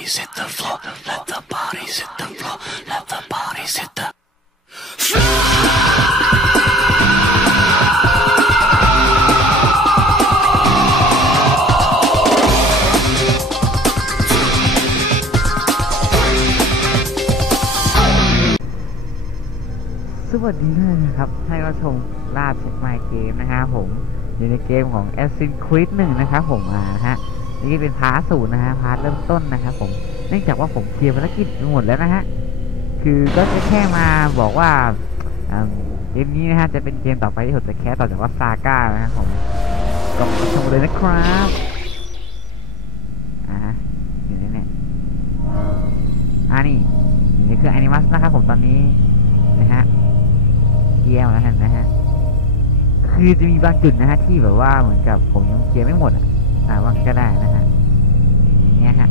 bodies hit the floor. Let the bodies hit the floor. Let the bodies hit the floor. สวัสดีด้วยนะครับ ให้เราชมลาบเช็คไมเกมนะครับผม อยู่ในเกมของ Assassin's Creed 1 นะครับผมอ่าฮะ นี่เป็นพาร์ทศูนย์นะฮะพาร์ทเริ่มต้นนะครับผมเนื่องจากว่าผมเคลียร์ภารกิจหมดแล้วนะฮะคือก็จะแค่มาบอกว่าเกมนี้นะฮะจะเป็นเกมต่อไปที่ผมจะแคสต่อจากว่าซาก้านะครับผมก็มาชมเลยนะครับอ่าฮะอยู่นี่เนี่ยอ่านี่นี่คือ Animus นะครับผมตอนนี้นะฮะเคลียร์มาแล้วนนะฮะคือจะมีบางจุดนะฮะที่แบบว่าเหมือนกับผมยังเคลียร์ไม่หมดอะ อ่าว่างั้นก็ได้นะฮะอย่างเงี้ยฮะ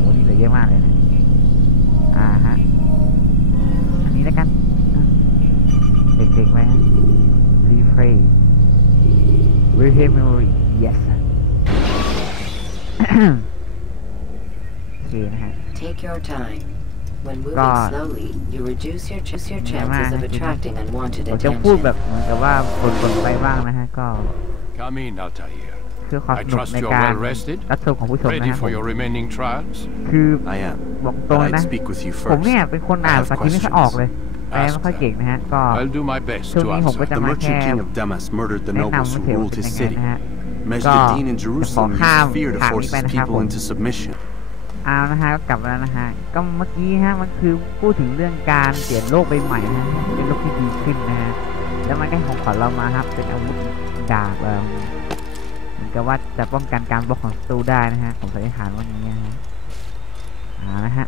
โอ้นี่เหลือเยอะมากเลยนะอ่าฮะอันนี้แล้วกันอะเด็กๆไหมฮะ replay replay memory yes โอเคนะฮะ Take your time. When moving God. slowly, you reduce your, ch- your Yeah, chances of man. attracting unwanted ผมจะพูดแบบ attention. เหมือนกับว่าฝนๆไปบ้างนะฮะก็ Come in, Altair. เพื่อความ I สนุก trust ใน you're การ well rested. รับชมของผู้ชมนะ Ready ฮะผ for ม your remaining trials? คือ I am. บอกตรง But เลย I'd นะ speak with you ผม first. เนี่ยเป็นคนอ่าน I ภา have ษาที่ไม่ค่อยออกเลยแปล Ask ไม่ค่อย them. เก่งนะฮะก็ I'll do my best ช่วง to นี้ผมก็ answer. จะ The มาแค่ merchant king of Damas murdered the แนะนำ nobles ว่า who เทว ruled เป็น his ยังไง city. นะฮะ Mejdouddin in จะขอ Jerusalem ข้าม used fear to ทาง force นี้ไป his นะครับ people ผม into submission. เอานะฮะกลับมาแล้วนะฮะก็เมื่อกี้ฮะมันคือพูดถึงเรื่องการเปลี่ยนโลกใบใหม่นะฮะให้เป็นโลกที่ดีขึ้นนะฮะแล้วมันก็ให้ของขวัญเรามาครับเป็นอาวุธดาบเอ่อเหมือน กับว่าจะป้องกันการบล็อกของศัตรูได้นะฮะผมสันนิษฐานว่าอย่างนี้นะฮะเอานะฮะ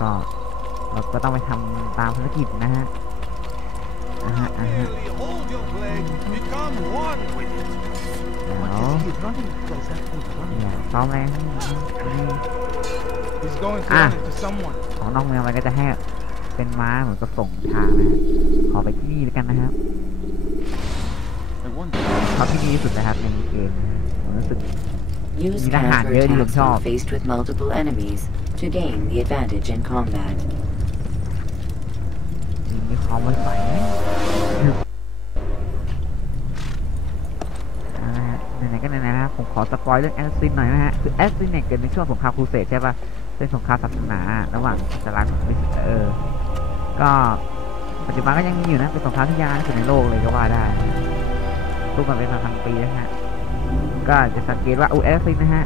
ก็เราก็ต้องไปทำตามภารกิจนะฮะอ่าฮะอ่าฮะเดี๋ยวซ้อมแล้ว He's going to Ah. run into someone. ของน้อกเมืองมันก็จะให้เป็นม้าเหมือนกับส่งทางนะฮะขอไปที่นี่แล้วกันนะครับ I wonder. ชอบที่นี่ที่สุดนะครับในเกมนะฮะผมรู้สึก Use Need a hand, yeah, you counterattacks can when talk. faced with multiple enemies to gain the advantage in combat. มีความไว้ใสเอาละฮะไหนๆก็ไหนๆนะครับผมขอสปอยเรื่องแอสซินหน่อยนะฮะคือแอสซินเนี่ยเกิดในช่วงสงครามครูเสดใช่ปะเป็นสงครามศาสนาระหว่างอิสลามกับคริสต์เออก็ปัจจุบันก็ยังมีอยู่นะเป็นสงครามที่ยาวนานที่สุดในโลกเลยก็ว่าได้ สู้กันเป็นพันๆปีนะฮะ ก็จะสังเกตว่าอูแอสซินนะฮะ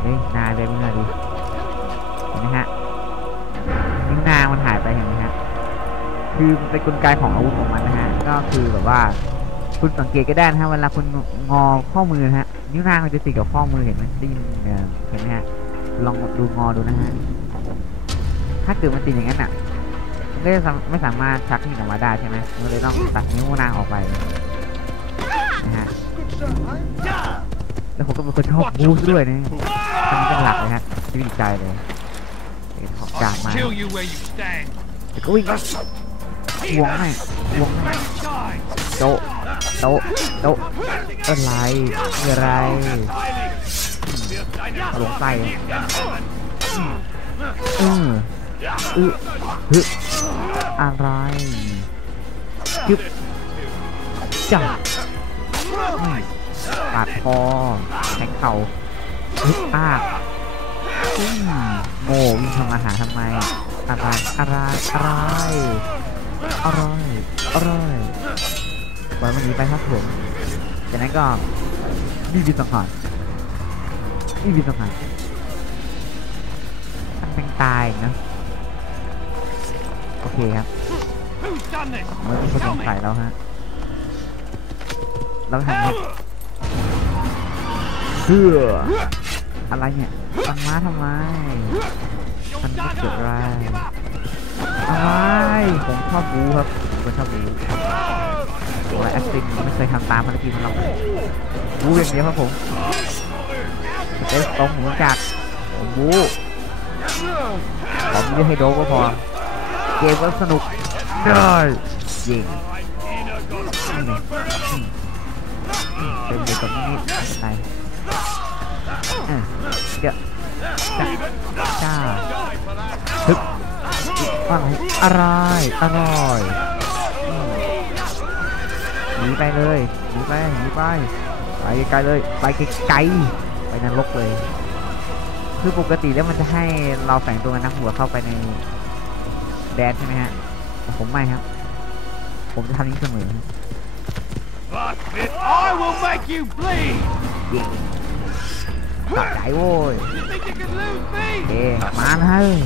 เฮ้ย นายไปเมื่อดีเห็นไหมฮะนิ้วนางมันหายไปเห็นไหมฮะ คือเป็นกลไกของอาวุธของมันนะฮะ ก็คือแบบว่า คุณสังเกตก็ได้นะฮะ เวลาคุณงอข้อมือนะฮะ นิ้วนางมันจะติดกับข้อมือเห็นไหมได้ยินเอ่อเห็นไหมฮะ ลองดูงอดูนะฮะ ถ้าเกิดมันติดอย่างนั้นอะก็จะไม่สามารถชักนิ้วออกมาได้ใช่ไหมมันเลยต้องตัดนิ้วนางออกไปนะ แล้วผมก็เป็นคนชอบบูสด้วยนะทำเป็นหลักเลยฮะชีวิตจิตใจเลยเห็นของกลางมา Kill you where you stand. แล้วก็วิ่งก็วงให้วงให้โตะโตะโตะอะไรอะไรหลงใส่อืออือฮึอะไรจึ๊บจับอืม ปาดคอแทงเข่าฮึอ้ากโง่วิ่งทำอาหารทำไมอะไรอะไรอะไรอะไรอะไรปล่อยมันนี้ไปครับผมจากนั้นก็นี่บินสังหารนี่บินสังหารมันเป็นตายนะโอเคครับ Who's done this? เมื่อกี้เขาสงสัยแล้วฮะ แล้วทำไงเพื่ออะไรเนี่ยมันมาทำไมมันไม่เกิดอะไรอะไรผมชอบบูครับผมชอบบูโอ้ยแอคตินไม่เคยทำตามภารกิจของเราบูอย่างเดียวครับผมเอ้ยตรงผมรู้จักผมบูผมไม่ให้โดนก็พอ เกมก็สนุกได้ยิงนี่ไงอืมอืม เป็นเด็กกับนี่ไป็นไรเดี๋ยวจ้าจ้าฮึบอะไรอะไรอร่อยหนีไปเลยหนีไปหนีไปไปไกลเลย ไปไกลไปนรกเลย คือปกติแล้วมันจะให้เราแฝงตัวนักหัวเข้าไปในแดนใช่ไหมฮะแต่ผมไม่ครับ ผมจะทำนี้เสมอ I will make you bleed. ตัดใจโว้ย You think you can lose โอ me? เคมาเลย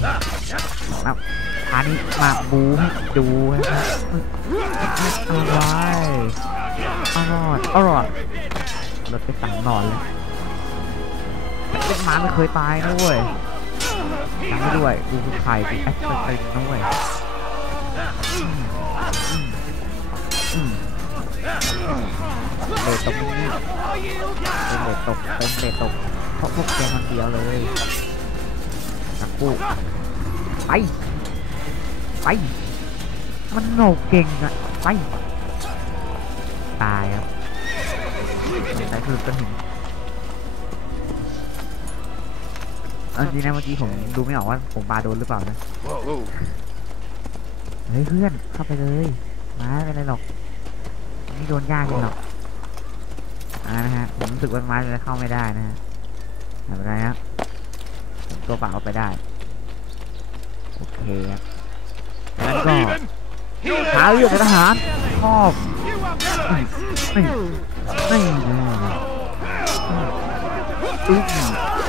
มาอันนี้มาบูให้ดูนะครับอร่อยอร่อยอร่อยรถไปสั่งนอนเลยเล่นมาไม่เคยตายนะเว้ยจำไม่ด้วยดูคือไข่ติดแอสเซอร์ตินนะเว้ย เลทตกนี่เป็นเลทตกเป็นเลทตกเพราะพวกแกมคนเดียวเลยสักคู่ไปไปมันโหนกเก่งอะไปตายครับใช้คือก้อนหินอาจริงนะเมื่อกี้ผมดูไม่ออกว่าผมปาโดนหรือเปล่านะเฮ้ยเพื่อนเข้าไปเลยมาไม่เป็นไรหรอกไม่โดนยากเลยหรอกอ่านะฮะผมรู้ สึกว่ามาจะเข้าไม่ได้นะฮะไม่เป็นไรครับผมตัวเปล่าเอาไปได้ โอเคครับแล้วก็หาเรื่องทหารมอบ You won't get away. นี่นี่อึ้ง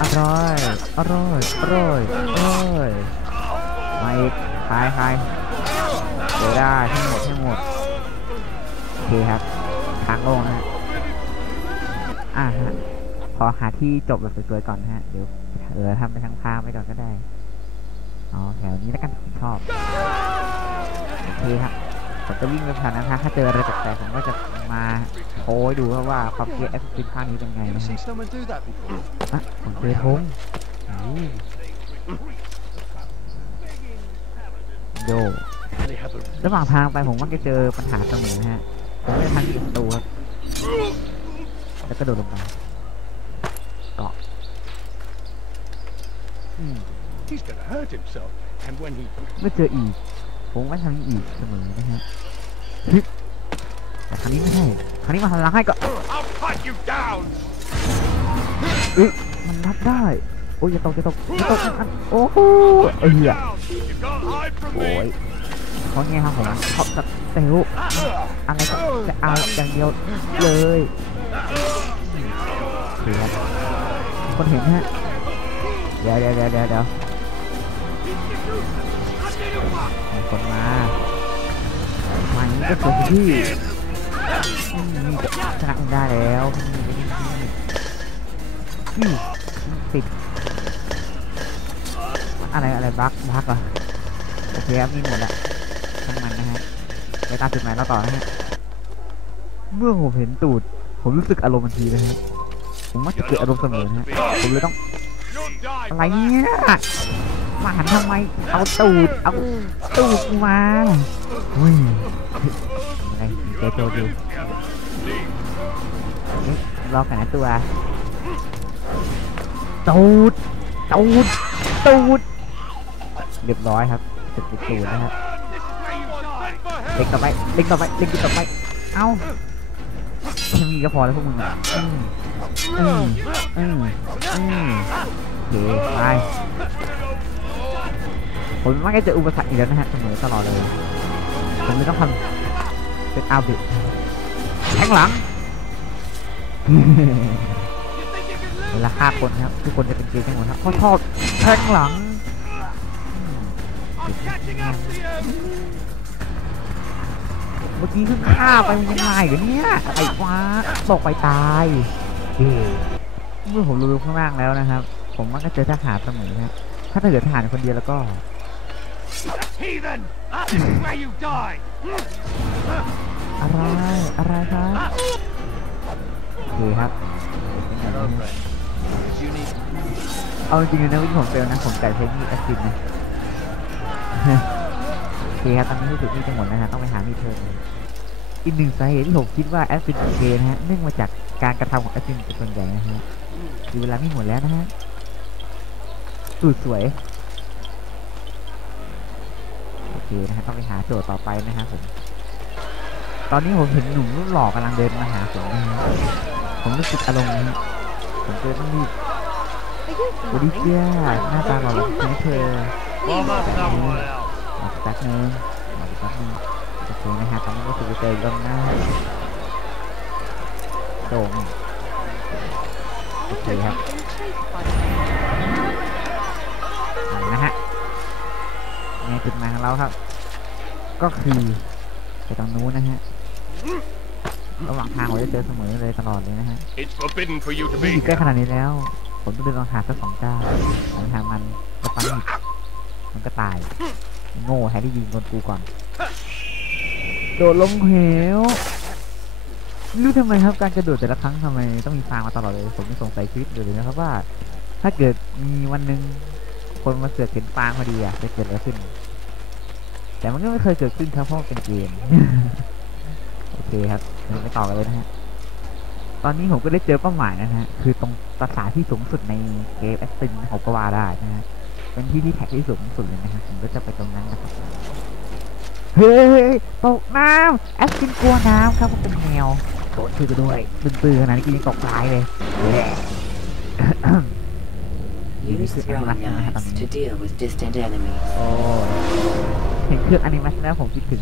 อร่อย อร่อย อร่อย อร่อยมาอีกคายคายเดี๋ยวได้ทั้งหมดทั้งหมด โอเคครับ ทางโล่งนะฮะ อ่าฮะพอหาที่จบแบบสวยๆก่อนนะฮะ เดี๋ยวเออทำไปทางพางไปก่อนก็ได้อ๋อแถวนี้แล้วกันผมชอบโอเคครับผมจะวิ่งไปผ่านนะคะถ้าเจออะไรแปลกๆผมก็จะมาโชว์ให้ดูว่าความเกียร์แอสซิสภาคนี้เป็นไง Never นะ seen ฮะ someone do that before. อะผมเจอธงอู้โยระหว่างทางไปผมมักจะเจอปัญหาเสมอนะฮะผมจะทางปิดประตูครับ แล้วก็โดดลงไปเกาะอืม He's gonna hurt himself. And when he เมื่อเจออีก ผมก็ทำอีกเสมอนะฮะฮึบแต่ครั้งนี้ไม่ใช่ ครั้งนี้มาหันหลังให้ก็ I'll cut you down. เอ้ยมันรับได้ โอ้ยอย่าตกอย่าตกอย่าตกอันโอ้โหเอ้ย Down. You can't hide from โอ้ย me. เพราะไงครับผมเขาสเตลอะไรก็จะเอาอย่างเดียวเลย โอครับคนเห็นฮะเดี๋ยวเดี๋ยวเดี๋ยวเดี๋ยวเดี๋ยวคนมามาอย่างนี้ก็สวยที่ชนะได้แล้วติดอะไรอะไรบักบักเหรอโอเคครับนี่หมดละทั้งมันนะฮะไปตามจุดหมายเราต่อนะฮะเมื่อผมเห็นตูด ผมรู้สึกอารมณ์ทันทีเลยฮะผมมักจะเกิดอารมณ์เสมอนะฮะผมเลยต้องอะไรเนี่ยมาหันทำไม เอาตูด เอาตูดมาเฮ้ยอะไรเจโจดูเรอกันนะตัวตูดตูดตูดเรียบร้อยครับจุดติดตูดนะครับเล็กต่อไปเล็กต่อไปเล็กต่อไป เอา แค่มีก็พอแล้วพวกมึงอะอืมอืมอืมอืมโอเคไปผมมักจะเจออุปสรรคอีกแล้วนะฮะเสมอตลอดเลย ผมเลยต้องทำเป็นอาบิแทงหลังเวลาฆ่าคนครับทุกคนจะเป็นเกย์กันหมดครับเพราะชอบแทงหลัง เมื่อกี้เพิ่งฆ่าไปมันยังไงกันเนี่ยไอ้ฟ้าตกไปตายเย้เมื่อผมรู้ข้างล่างแล้วนะครับ ผมมักจะเจอทหารเสมอครับถ้าเหลือทหารคนเดียวแล้วก็ Heathen. This is where you die. อะไรอะไรครับโอเคครับ Hello, friend. Did you need เอาจริงๆเลยนะวิธีผมเฟลนะผมจ่ายเพลงนี่แอสซิดนะโอเคครับตอนนี้รู้สึกนี่จะหมดนะฮะต้องไปหามีดเพิ่มอีกหนึ่งสาเหตุที่ผมคิดว่าแอสซิดโอเคนะฮะเนื่องมาจากการกระทำของแอสซิดเป็นส่วนใหญ่นะฮะคือเวลาไม่หมดแล้วนะฮะสูตรสวยโอเคนะฮะต้องไปหาโจทย์ต่อไปนะฮะผม ตอนนี้ผมเห็นหนุ่มรูปหล่อกำลังเดินมาหาผมนะฮะผมรู้สึกอารมณ์นี้ผมก็ต้องรีบสวัสดีเจ้าหน้าตาหล่อเหลาคุณเธอ แป๊บนึงรอแป๊บนึงโอเคนะฮะตอนนี้ก็คือเจอกันหน้าโด่งโอเคครับเอานะฮะในจุดหมายของเราครับ ก็คือไปตรงนู้นนะฮะระหว่างทางเราจะเจอเสมอเลยตลอดเลยนะฮะ It's forbidden for you to นี่ be อยู่ใกล้ here. ขนาดนี้แล้ว ผมต้องเดินลองหาสักสองก้าวหลังทางมันก็ปั้นหิดมันก็ตาย โง่แฮร์รี่ยิงโดนกูก่อน โดดลงเหวรู้ทำไมครับการกระโดดแต่ละครั้งทำไมต้องมีฟางมาตลอดเลย ผมสงสัยชีวิตเลยนะครับว่า ถ้าเกิดมีวันหนึ่งคนมาเสือกเห็นฟางพอดีอะจะเกิดอะไรขึ้น แต่มันก็ไม่เคยเกิดขึ้นครับเพราะเป็นเกมโอเคครับเราไปต่อกันเลยนะฮะตอนนี้ผมก็ได้เจอเป้าหมายนะฮะคือตรงปราสาทที่สูงสุดในเกมแอสตินเขาก็ว่าได้นะฮะ เป็นที่ที่แท็กที่สูงสุดเลยนะฮะผมก็จะไปตรงนั้นนะครับเฮ้ยตกน้ำแอสตินกลัวน้ำครับเพราะเป็นแมวโดนช่วยกันด้วยตื่นๆขนาดนี้กินตกตายเลยแหละ Use throwing knives to deal with distant enemies. โอ้เห็นเครื่องอนิเมชันแล้วผมคิดถึง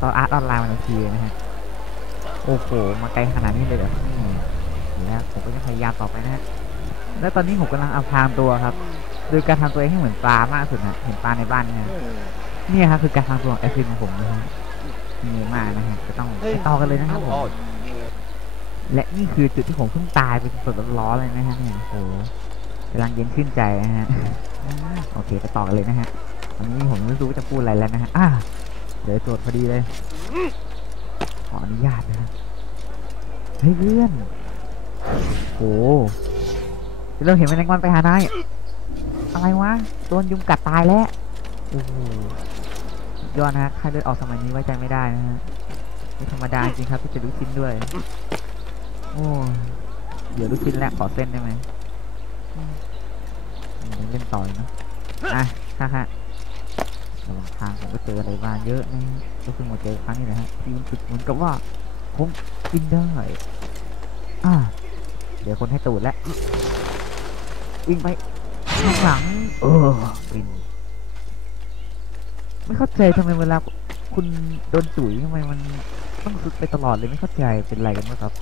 ตอนอาร์ตออนไลน์มันทีนะฮะโอ้โหมาไกลขนาดนี้เลยเหรออืมแล้วผมก็จะพยายามต่อไปนะฮะแล้วตอนนี้ผมกำลังเอาพรางตัวครับ โดยการทำตัวเองให้เหมือนปลามากสุดนะเห็นปลาในบ้านเนะเนี่ยครับคือการทำตัวของแอฟรินของผมนะฮะมีมากนะฮะจะต้องไปต่อกันเลยนะครับผมและนี่คือจุดที่ผมเพิ่งตายไปสดๆร้อนๆเลยนะฮะเนี่ยโอ้โหกำลังเย็นขึ้นใจนะฮะโอเคไปต่อกันเลยนะฮะตอนนี้ผมไม่รู้จะพูดอะไรแล้วนะฮะอ่าเดี๋ยวตรวจพอดีเลยขออนุญาตนะฮะเฮ้ยเพื่อนโหเริ่มเห็นแมลงวันไปหานาย อะไรวะโดนยุงกัดตายแล้วโอ้โหยอดนะฮะใครเลือดออกสมัยนี้ไว้ใจไม่ได้นะฮะไม่ธรรมดาจริงครับที่จะรู้ชิ้นด้วย โอ้เดี๋ยวลูกชิ้นแรกขอเส้นได้ไหมยังเล่นต่อยนะอะค่ะฮะระหว่างทางผมก็เจออะไรมาเยอะนะก็เพิ่งมาเจอครั้งนี้นะฮะที่รู้สึกเหมือนกับว่าผมกินได้อ่าเดี๋ยวคนให้ตูดแล้ววิ่งไป ข้างหลัง เออบินไม่เข้าใจทำไมเวลาคุณโดนตุ๋ยทำไมมันต้องสุดไปตลอดเลยไม่เข้าใจเป็นไรกันบ้างครับ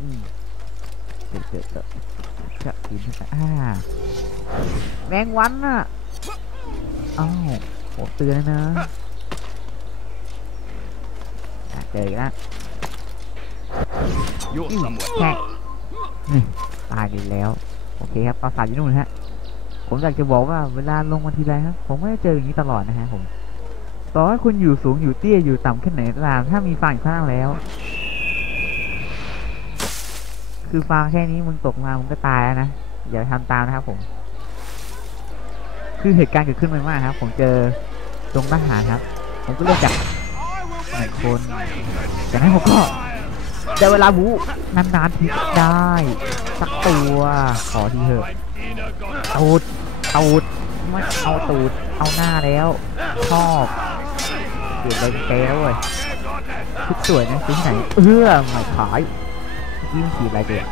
อืมเดี๋ยวเดี๋ยวเดี๋ยวจะกินขึ้นไปอ่าแมงวันน่ะอ้าวโหเตือนแล้วนะอะเจออีกแล้ว You're somewhere. แค่นี่ตายไปแล้วโอ เคครับปราสาทอยู่นู่นฮะ ผมอยากจะบอกว่าเวลาลงมาทีไรครับผมไม่ได้เจออย่างนี้ตลอดนะฮะผม ต่อให้คุณอยู่สูงอยู่เตี้ยอยู่ต่ำแค่ไหนก็ตามถ้ามีฟางข้างแล้ว คือฟางแค่นี้มึงตกมามึงก็ตายแล้วนะอย่าทำตามนะครับผม คือเหตุการณ์เกิดขึ้นมาๆครับ ผมเจอตรงทหารครับ ผมก็เลือกจากหนึ่งคนจากนั้นผมก็ ได้เวลาบูนานๆทีได้ สักตัว ขอทีเถอะตูดตูดไม่เอาตูด เอาหน้าแล้วชอบเปลี่ยนไปเป็นเกแล้วเว้ยชุดสวยนะซื้อที่ไหน เอื้อไม่ขายยิ่งสีอะไรเด็ก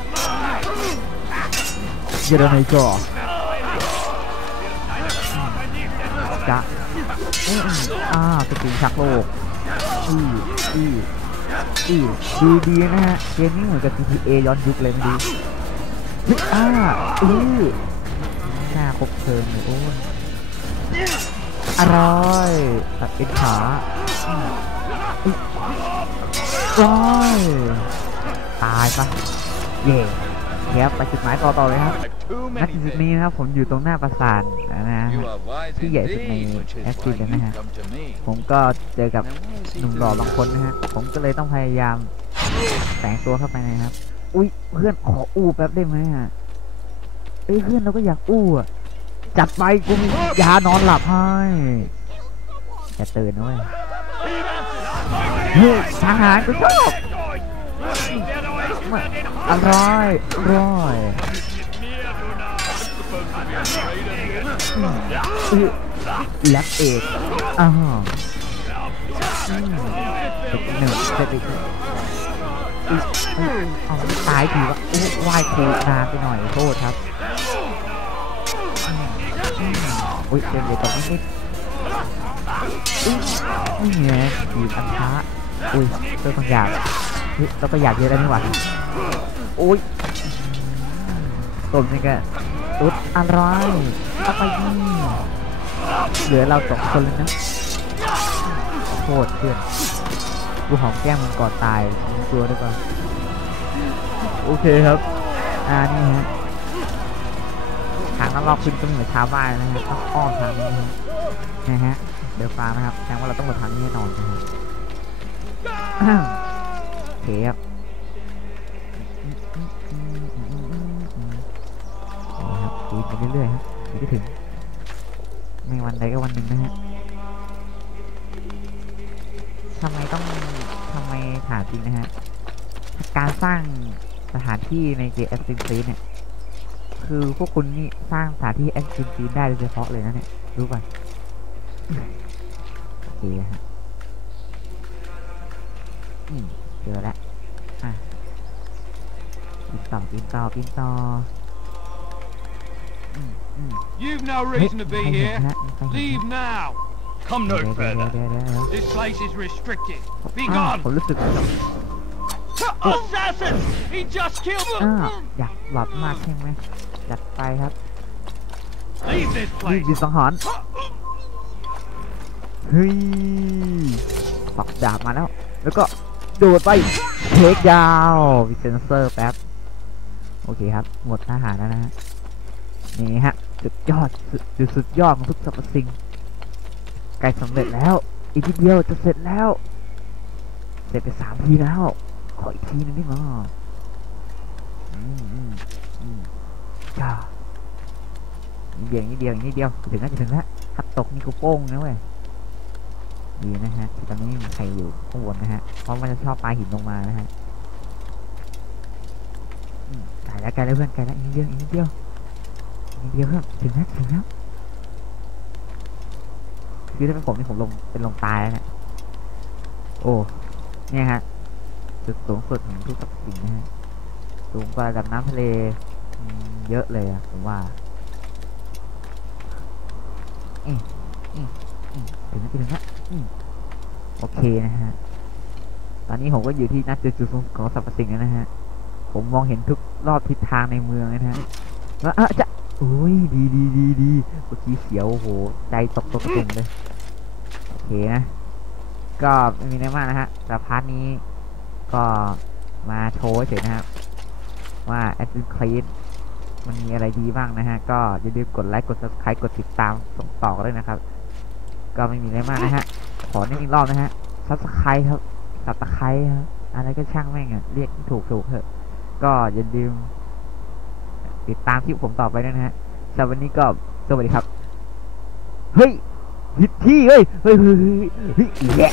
เยอรมันก็จะอืมอ่าสกิลชักโลก อืออือ อือดูดีนะฮะเกมนี้เหมือนกับ GTA ย้อนยุคเลยไม่ดีฮ้ยอ่าอือหน้าครบเทิงเลยโอ้ยอร่อยตัดเป็นขาอร้อยตายปะเย่เดี๋ยวไปจุดหมายต่อต่อเลยครับ Too ณจุดนี้นะครับผมอยู่ตรงหน้าปราสาทนะฮะที่ใหญ่สุดใน indeed, which is Active why นะฮะผมก็เจอกับ หนุ่มหล่อบางคนนะฮะ ผมก็เลยต้องพยายามแฝงตัวเข้าไปนะครับ อุ้ยเพื่อนขออู้แป๊บได้ไหมอะเอ้ยเพื่อนเราก็อยากอู้อะจัดไปกูมียานอนหลับให้จะตื่นนะเว้ยเฮ้ยทหารกูชอบอร่อยอร่อยแล็บเอกอ้าว เด็กหนึ่งเด็กอีกเอาตายทีวะอู้ไหว้ครูนานไปหน่อยโทษครับอุ้ยเดี๋ยวเดี๋ยตรงนี้อุ้ยนี่ไงดีอันท้าอุ้ยเรื่องบางอย่างเฮ้ยเราก็อยากเยอะแล้วนี่หว่าอุ้ยตบนี่ก็อุ๊ดอะไรอะไรนี่เหลือเราสองคนเลยนะ โทษเพื่อนกูหอมแก้มมึงก่อนตายมึงกลัวด้วยป่ะโอเคครับ อ่านี่ฮะทางนั้นเราขึ้นก็เหมือนชาวบ้านนะฮะต้องอ้อมทางนี้นะฮะเดี๋ยวฟ้านะครับแสดงว่าเราต้องมาทางนี้แน่นอนนะฮะโอเคครับนี่ครับปีนไปเรื่อยๆครับไปไม่ถึงไม่วันใดก็วันหนึ่งนะฮะ ทำไมต้องทำไมถามจริงนะฮะ การสร้างสถานที่ในเกมแอสซินซีเนี่ย คือพวกคุณนี่สร้างสถานที่แอสซินซีได้โดยเฉพาะเลยนะเนี่ย รู้ป่ะโอเคฮะอืมเจอแล้วอะปีนต่อปีนต่อปีนต่ออืมอืม You've no เฮ้ย reason to มี be ใครเห็น here. ฮะมีใครเห็น Leave ฮะ now. Come เดี๋ยว no เดี๋ยวเดี๋ยว further. เดี๋ยวเดี๋ยวเดี๋ยว This place is restricted. Be อ้าว gone. ผมรู้สึก Assassin! He just killed อ่า them. อยากหลับมากใช่ไหมจัดไปครับ Leave this รีบ place. ดีสังหารณ์เฮ้ยปักดาบมาแล้ว แล้วก็โดดไปเทคยาวมีเซนเซอร์แป๊บ โอเคครับ หมดทหารแล้วนะฮะ นี่ฮะ สุดยอดสุดสุดสุดยอดของทุกสรรพสิ่ง ใกล้สำเร็จแล้ว อีกทีเดียวจะเสร็จแล้ว เสร็จไปสามทีแล้ว ขออีกทีนึงได้ไหมอืมอืมอืมจ้านิดเดียวนิดเดียวนิดเดียว ถึงแล้วจะถึงแล้วถ้าตกนี่กูโป้งนะเว้ยดีนะฮะตอนนี้ไม่มีใครอยู่ข้างบนนะฮะ เพราะมันจะชอบปลาหินลงมานะฮะไกลแล้วไกลแล้วเพื่อนไกลแล้วอีกนิดเดียวอีกนิดเดียวอีกนิดเดียวเพื่อนถึงแล้วถึงแล้ว คือถ้าเป็นผมนี่ผมลงเป็นลงตายแล้วเนี่ยโอ้เนี่ยฮะจุดสูงสุดของทุกสรรพสิ่งนะฮะสูงกว่าระดับน้ำทะเลเยอะเลยอะผมว่าอืมอืมอืมถึงแล้วถึงแล้วอืมโอเคนะฮะ ตอนนี้ผมก็อยู่ที่นัดจุดสูงสุดของสรรพสิ่งแล้วนะฮะ ผมมองเห็นทุกรอบทิศทางในเมืองนะฮะแล้วจะ อุ้ยดีดีดีดีเมื่อกี้เสียวโหใจตกตกตุ่มเลยโอเคนะ ก็ไม่มีอะไรมากนะฮะแต่พาร์ทนี้ ก็มาโชว์เฉยนะครับ ว่า a d d c r e e d มันมีอะไรดีบ้างนะฮะ ก็อย่าลืมกดไลค์กด subscribe กดติดตามส่งต่อกันด้วยนะครับ ก็ไม่มีอะไรมากนะฮะ ขอนิดอีกรอบนะฮะ subscribe ครับ subscribe ครับอะไรก็ช่างแม่งอะเรียกถูกถูกเถอะ ก็อย่าลืม ติดตามคลิปผมต่อไปด้วยนะฮะสำหรับวันนี้ก็สวัสดีครับ เฮ้ยผิดที่เฮ้ยเฮ้ยเฮ้ยเฮ้ยเฮ้ยแหละ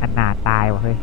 อันนาตายว่ะเฮ้ย